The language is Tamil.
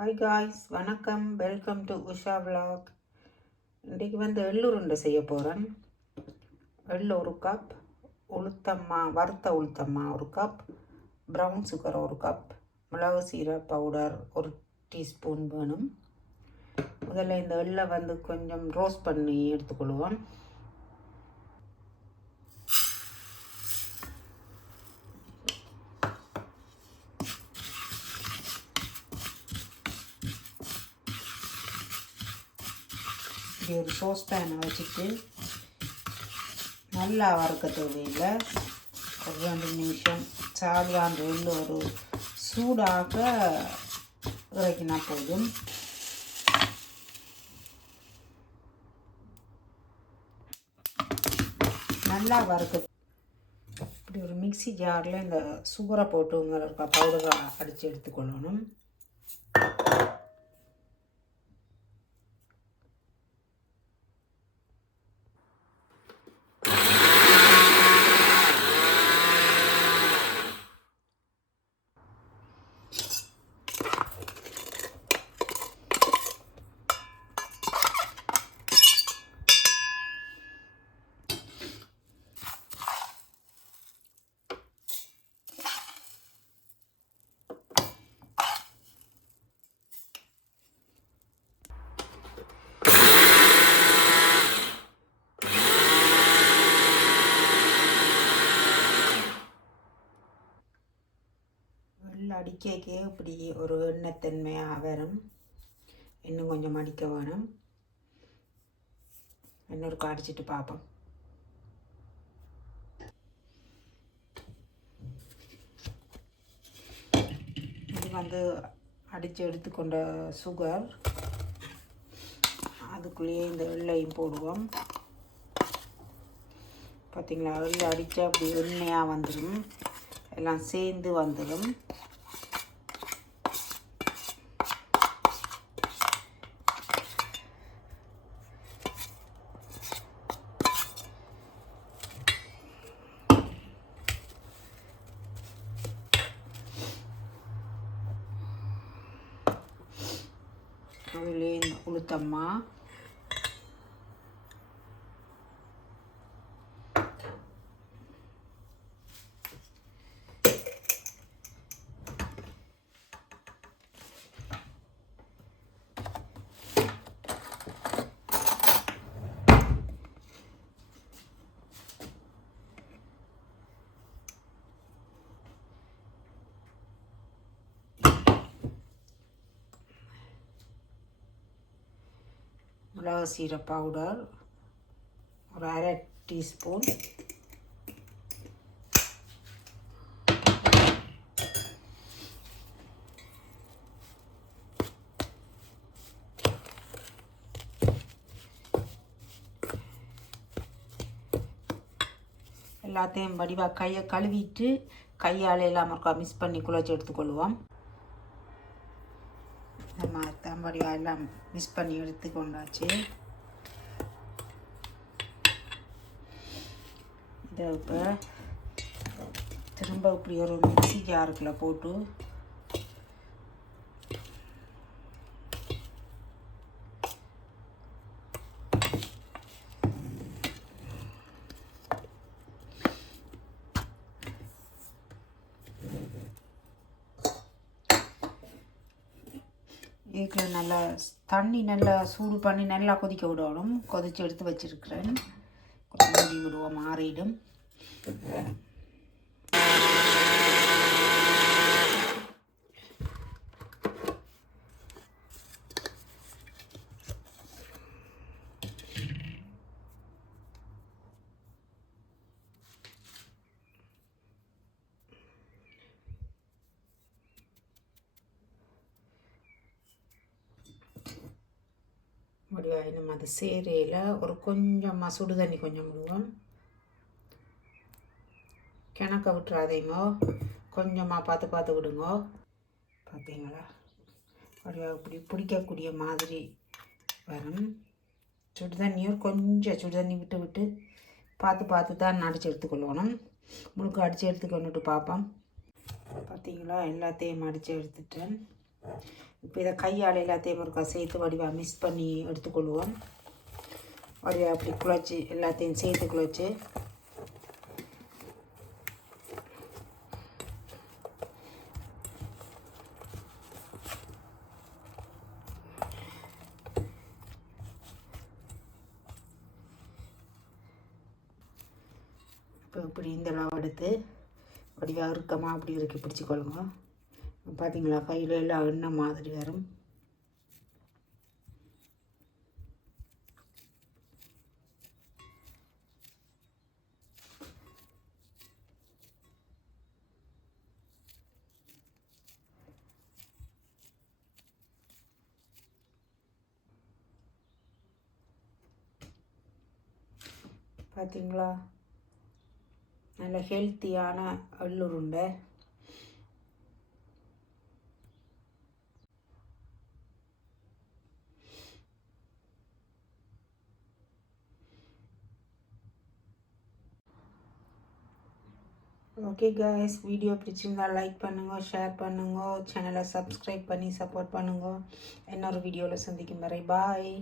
ஹாய் காய்ஸ், வணக்கம். Welcome to Usha vlog. இன்றைக்கி எள்ளு உருண்டை செய்ய போகிறேன். எள்ளு ஒரு கப், உளுத்தம்மா வறுத்த உளுத்தம்மா ஒரு கப், ப்ரௌன் சுகர் ஒரு கப், மிளகு சீரக பவுடர் ஒரு டீஸ்பூன் வேணும். முதல்ல இந்த எள்ளை கொஞ்சம் ரோஸ்ட் பண்ணி எடுத்துக்கொள்வோம். ஒரு சோஸ் பேனை வச்சுட்டு நல்லா வறுக்க தேவையில்லை. ஒரு 2 நிமிஷம் சாதாரண எள்ளு ஒரு சூடாக இறக்கினா போதும். நல்லா வறுக்க இப்படி ஒரு மிக்சி ஜாரில் இந்த சுகரை போட்டு உங்களுக்கு பவுடரை அடித்து எடுத்துக்கொள்ளணும். அடிக்கே இப்படி ஒரு எண்ணெய்த்தன்மையாக வரும். இன்னும் கொஞ்சம் அடிக்க வேணும். இன்னொரு அடிச்சிட்டு பார்ப்போம். இது அடித்து எடுத்துக்கொண்ட சுகர், அதுக்குள்ளேயே இந்த எள்ளையும் போடுவோம். பார்த்திங்களா, எள்ளு அடித்தா அப்படி எண்ணெயாக வந்துடும், எல்லாம் சேர்ந்து வந்துடும். அதிலே இந்த உளுத்தம்மா, மிளகு சீரக பவுடர் ஒரு 1/2 டீஸ்பூன், எல்லாத்தையும் வடிவாக கையை கழுவிட்டு கையால் எல்லாம் இருக்கா மிக்ஸ் பண்ணி குழச்சி எடுத்துக்கொள்வோம். நம்ம வடிவாக எல்லாம் மிக்ஸ் பண்ணி எடுத்துக்கொண்டாச்சு. இதை இப்போ திரும்ப இப்படி ஒரு மிக்சி ஜாருக்குள்ள போட்டு இதுக்கு நல்லா தண்ணி நல்லா சூடு பண்ணி நல்லா கொதிக்க விடணும். கொதித்து எடுத்து வச்சுருக்கிறேன். கொஞ்சம் மூடி விடுவோம், ஆறிடும். வடிவாக நம்ம அது சேரையில் ஒரு கொஞ்சமாக சுடு தண்ணி கொஞ்சம் விடுவோம். கிணக்க விட்டுறாதீங்க, கொஞ்சமாக பார்த்து விடுங்க. பார்த்தீங்களா, வடிவாக இப்படி பிடிக்கக்கூடிய மாதிரி வரும். சுடு தண்ணியும் கொஞ்சம் சுடு தண்ணி விட்டு பார்த்து தான் அடித்து எடுத்துக்கொள்ளணும். முழுக்க அடித்து எடுத்துக்கொண்டுட்டு பார்ப்போம். பார்த்தீங்களா, எல்லாத்தையும் அடித்து எடுத்துட்டேன். இப்போ இதை கையால் எல்லாத்தையும் ஒருக்கா சேர்த்து வடிவாக மிக்ஸ் பண்ணி எடுத்துக்கொள்வோம். வடிவாக அப்படி குழச்சி எல்லாத்தையும் சேர்த்து குழச்சி இப்போ இப்படி இந்த அளவு எடுத்து வடிவாக இறுக்கமாக அப்படி இறுக்கி பிடிச்சிக்கொள்ளுங்க. பார்த்தீங்களா, கையில் எல்லாம் எண்ணெய் மாதிரி வரும். பார்த்தீங்களா, நல்ல ஹெல்த்தியான எள்ளுருண்டை. ஓகே கைஸ், வீடியோ பிடிச்சிருந்தா லைக் பண்ணுங்க, ஷேர் பண்ணுங்க, சேனலை சப்ஸ்கிரைப் பண்ணி சப்போர்ட் பண்ணுங்க. இன்னொரு வீடியோவில் சந்திக்கும் வரை பாய்.